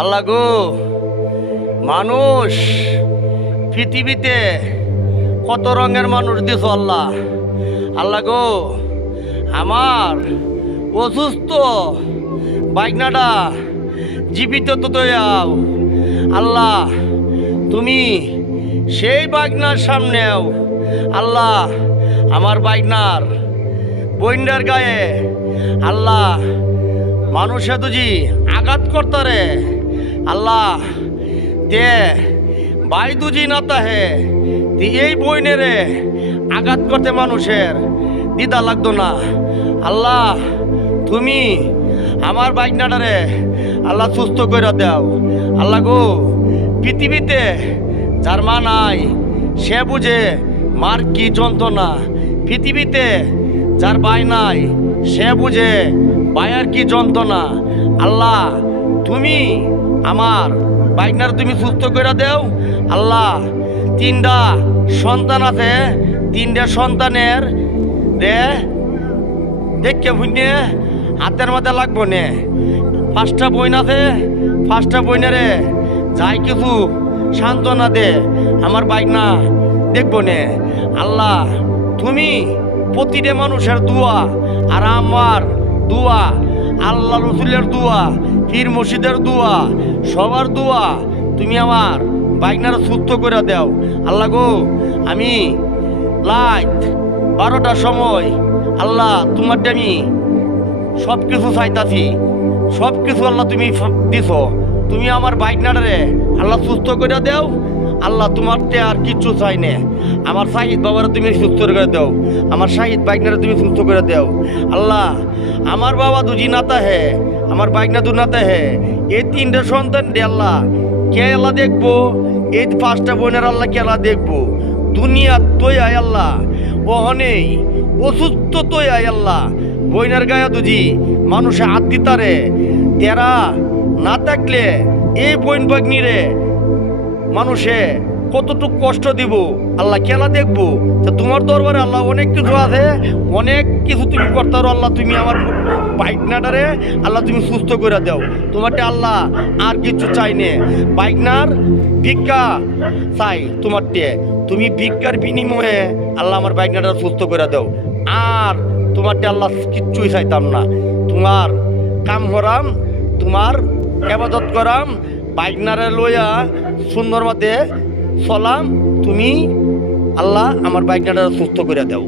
আল্লাহ গো, মানুষ পৃথিবীতে কত রঙের মানুষ দিছ আল্লাহ। আল্লাহ গো, আমার অসুস্থ বাইকনাটা জীবিত তো দয়াও আল্লাহ, তুমি সেই বাইকনার সামনেও আল্লাহ আমার বাইকনার বইন্ডার গায়ে আল্লাহ মানুষে তুজি আঘাত করতারে আল্লাহ তে বাই দুজি না তাহে এই বইনেরে আঘাত করতে মানুষের দ্বিধা লাগতো না। আল্লাহ তুমি আমার বাইকনাটারে আল্লাহ সুস্থ করে দাও। আল্লাহ গো, পৃথিবীতে যার মা নাই সে বুঝে মার কি যন্ত্রণা, পৃথিবীতে যার ভাই নাই সে বুঝে ভাইয়ের কি যন্ত্রণা। আল্লাহ তুমি আমার বাইকনার তুমি সুস্থ করে দাও। আল্লাহ তিনটা সন্তান আছে, তিনটা সন্তানের রে দেখে বুঝনে হাতের মাথা লাগবো নে। পাঁচটা বইন আছে, পাঁচটা বইনেরে যাই কিছু সান্ত্বনা দে আমার বাইকনা দেখবো নে। আল্লাহ তুমি প্রতিটা মানুষের দোয়া আর আমার দোয়া, আল্লাহ রসুলের দোয়া, পীর মসজিদের দোয়া, সবার দোয়া তুমি আমার বাইকনার সুস্থ করে দাও। আল্লাহ গো, আমি রাত 12টার সময় আল্লাহ তোমারটা আমি সব কিছু চাইতাছি, সব কিছু আল্লাহ তুমি দিছ, তুমি আমার বাইকনারে আল্লাহ সুস্থ করে দাও। আল্লাহ তোমারতে আর কিচ্ছু চাই না। আমার শাহিদ বাবারা তুমি সুস্থ করে দাও, আমার শাহিদ বাইকনারে তুমি সুস্থ করে দাও। আল্লাহ আমার বাবা দুজি নাতা হে, আমার বাইকনা দু নাতা হে, এই তিনটে সন্তান দে আল্লাহ কে আল্লাহ দেখবো, এই পাঁচটা বোনের আল্লাহ কে আল্লাহ দেখবো। দুনিয়া তোই আয় আল্লাহ, ওহনেই অসুস্থ তোই আয় আল্লাহ। বইনের গায়ে দুজি মানুষে হাত দিতারে, তেরা না থাকলে এই বইন বাগনিরে মানুষে কতটুক কষ্ট দিব আল্লাহ খেলা দেখবো। তো তোমার দরবারে আল্লাহ অনেক কিছু আছে, অনেক কিছু তুমি করতে পারো। আল্লাহ তুমি আমার বাইকনাটারে আল্লাহ তুমি সুস্থ করে দাও। তোমারটা আল্লাহ আর কিছু চাই নে, বাইকনার ভিক্ষা চাই তোমারটে, তুমি ভিক্ষার বিনিময়ে আল্লাহ আমার বাইকনাটা সুস্থ করে দাও। আর তোমারটা আল্লাহ কিচ্ছুই চাইতাম না, তোমার কাম করাম, তোমার ইবাদত করাম, বাইকনারে লইয়া সুন্দর মতে চলাম। তুমি আল্লাহ আমার বাইকনাটা সুস্থ করে দাও।